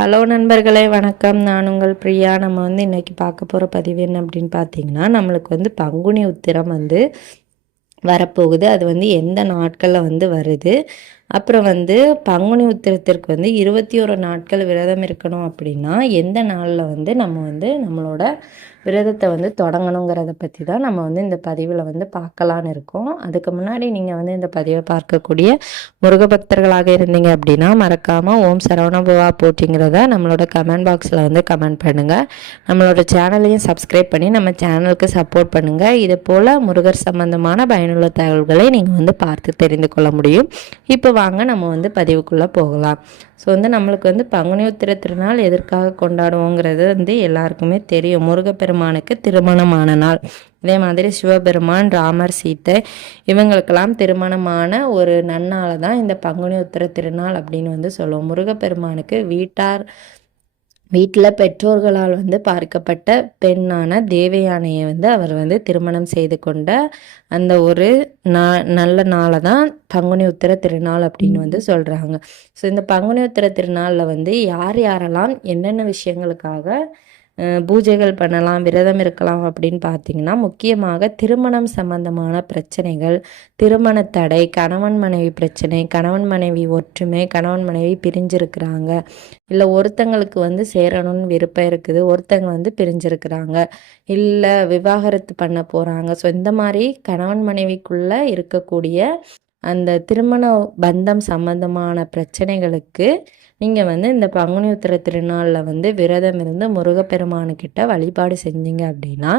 Hello நண்பர்களே, வணக்கம். நான் உங்கள் பிரியா. நம்ம இன்றைக்கி பார்க்க போகிற பதிவு என்ன அப்படின்னு பார்த்தீங்கன்னா, நம்மளுக்கு பங்குனி உத்திரம் வரப்போகுது. அது எந்த நாட்களில் வருது, அப்புறம் பங்குனி உத்திரத்திற்கு 21 நாட்கள் விரதம் இருக்கணும் அப்படின்னா எந்த நாளில் நம்ம நம்மளோட விரதத்தை தொடங்கணுங்கிறத பற்றி தான் நம்ம இந்த பதிவில் பார்க்கலான்னு இருக்கோம். அதுக்கு முன்னாடி நீங்கள் இந்த பதிவை பார்க்கக்கூடிய முருகபக்தர்களாக இருந்தீங்க அப்படின்னா மறக்காமல் ஓம் சரவணபவா போற்றிங்கிறத நம்மளோட கமெண்ட் பாக்ஸில் கமெண்ட் பண்ணுங்கள். நம்மளோட சேனலையும் சப்ஸ்கிரைப் பண்ணி நம்ம சேனலுக்கு சப்போர்ட் பண்ணுங்கள். இது போல் முருகர் சம்பந்தமான பயனுள்ள தகவல்களை நீங்கள் பார்த்து தெரிந்து கொள்ள முடியும். இப்போ வாங்க நம்ம பதிவுக்குள்ளே போகலாம். ஸோ நம்மளுக்கு பங்குனி உத்திர திருநாள் எதற்காக கொண்டாடுவோங்கிறது எல்லாருக்குமே தெரியும். முருகப்பெருமானுக்கு திருமணமான நாள். இதே மாதிரி சிவபெருமான், ராமர், சீத்தை இவங்களுக்கெல்லாம் திருமணமான ஒரு நன்னாளை தான் இந்த பங்குனி உத்திர திருநாள் அப்படின்னு சொல்லுவோம். முருகப்பெருமானுக்கு வீட்டில் பெற்றோர்களால் பார்க்கப்பட்ட பெண்ணான தேவயானையை அவர் திருமணம் செய்து கொண்ட அந்த ஒரு நல்ல நாளை தான் பங்குனி உத்திர திருநாள் அப்படின்னு சொல்கிறாங்க. ஸோ இந்த பங்குனி உத்திர திருநாளில் யார் யாரெல்லாம் என்னென்ன விஷயங்களுக்காக பூஜைகள் பண்ணலாம், விரதம் இருக்கலாம் அப்படின்னு பார்த்தீங்கன்னா, முக்கியமாக திருமணம் சம்பந்தமான பிரச்சனைகள், திருமண தடை, கணவன் மனைவி பிரச்சனை, கணவன் மனைவி ஒற்றுமை, கணவன் மனைவி பிரிஞ்சிருக்கிறாங்க, இல்லை ஒருத்தங்களுக்கு சேரணும்னு விருப்பம் இருக்குது, ஒருத்தங்க பிரிஞ்சிருக்கிறாங்க, இல்லை விவாகரத்து பண்ண போகிறாங்க. ஸோ இந்த மாதிரி கணவன் மனைவிக்குள்ளே இருக்கக்கூடிய அந்த திருமண பந்தம் சம்பந்தமான பிரச்சனைகளுக்கு நீங்கள் இந்த பங்குனி உத்திர திருநாளில் விரதம் இருந்து முருகப்பெருமானுக்கிட்ட வழிபாடு செஞ்சீங்க அப்படின்னா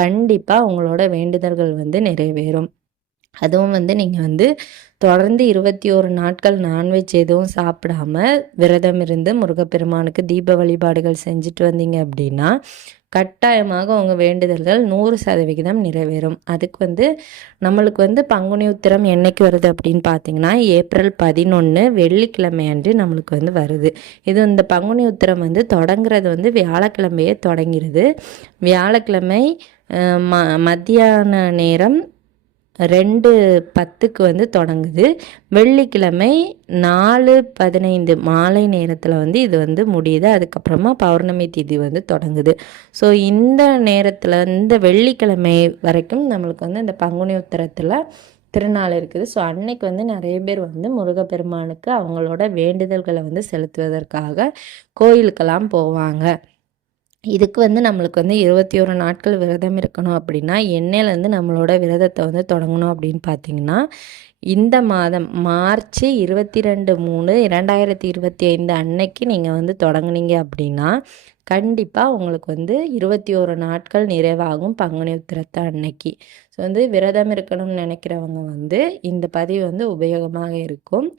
கண்டிப்பாக உங்களோட வேண்டுதல்கள் நிறைவேறும். அதுவும் நீங்கள் தொடர்ந்து 21 நாட்கள் நான்வெஜ் எதுவும் சாப்பிடாம விரதம் இருந்து முருகப்பெருமானுக்கு தீப வழிபாடுகள் செஞ்சுட்டு வந்தீங்க அப்படின்னா கட்டாயமாக உங்கள் வேண்டுதல்கள் 100% நிறைவேறும். அதுக்கு நம்மளுக்கு பங்குனி உத்திரம் என்னைக்கு வருது அப்படின்னு பார்த்தீங்கன்னா, ஏப்ரல் 11 வெள்ளிக்கிழமை அன்று நம்மளுக்கு வருது. இது இந்த பங்குனி உத்திரம் தொடங்குறது வியாழக்கிழமையே தொடங்கிடுது. வியாழக்கிழமை மத்தியான நேரம் 2:10 தொடங்குது. வெள்ளிக்கிழமை 4:15 மாலை நேரத்தில் இது முடியுது. அதுக்கப்புறமா பௌர்ணமி திதி தொடங்குது. ஸோ இந்த நேரத்தில் இந்த வெள்ளிக்கிழமை வரைக்கும் நம்மளுக்கு இந்த பங்குனி உத்திரத்தில் திருநாள் இருக்குது. ஸோ அன்னைக்கு நிறைய பேர் முருகப்பெருமானுக்கு அவங்களோட வேண்டுதல்களை செலுத்துவதற்காக கோயிலுக்கெல்லாம் போவாங்க. இதுக்கு நம்மளுக்கு 21 நாட்கள் விரதம் இருக்கணும் அப்படின்னா என்னையிலேருந்து நம்மளோட விரதத்தை தொடங்கணும் அப்படின்னு பார்த்தீங்கன்னா, இந்த மாதம் மார்ச் 22/3/2025 அன்னைக்கு நீங்கள் தொடங்குனீங்க அப்படின்னா கண்டிப்பாக உங்களுக்கு 21 நாட்கள் நிறைவாகும் பங்குனி உத்திரத்தை அன்னைக்கு. ஸோ விரதம் இருக்கணும்னு நினைக்கிறவங்க இந்த பதிவு உபயோகமாக இருக்கும்.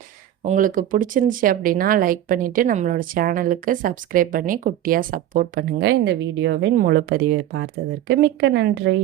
உங்களுக்கு பிடிச்சிருந்துச்சி அப்படின்னா லைக் பண்ணிவிட்டு நம்மளோட சேனலுக்கு சப்ஸ்கிரைப் பண்ணி குட்டியாக சப்போர்ட் பண்ணுங்கள். இந்த வீடியோவின் முழு பதிவை பார்த்ததற்கு மிக்க நன்றி.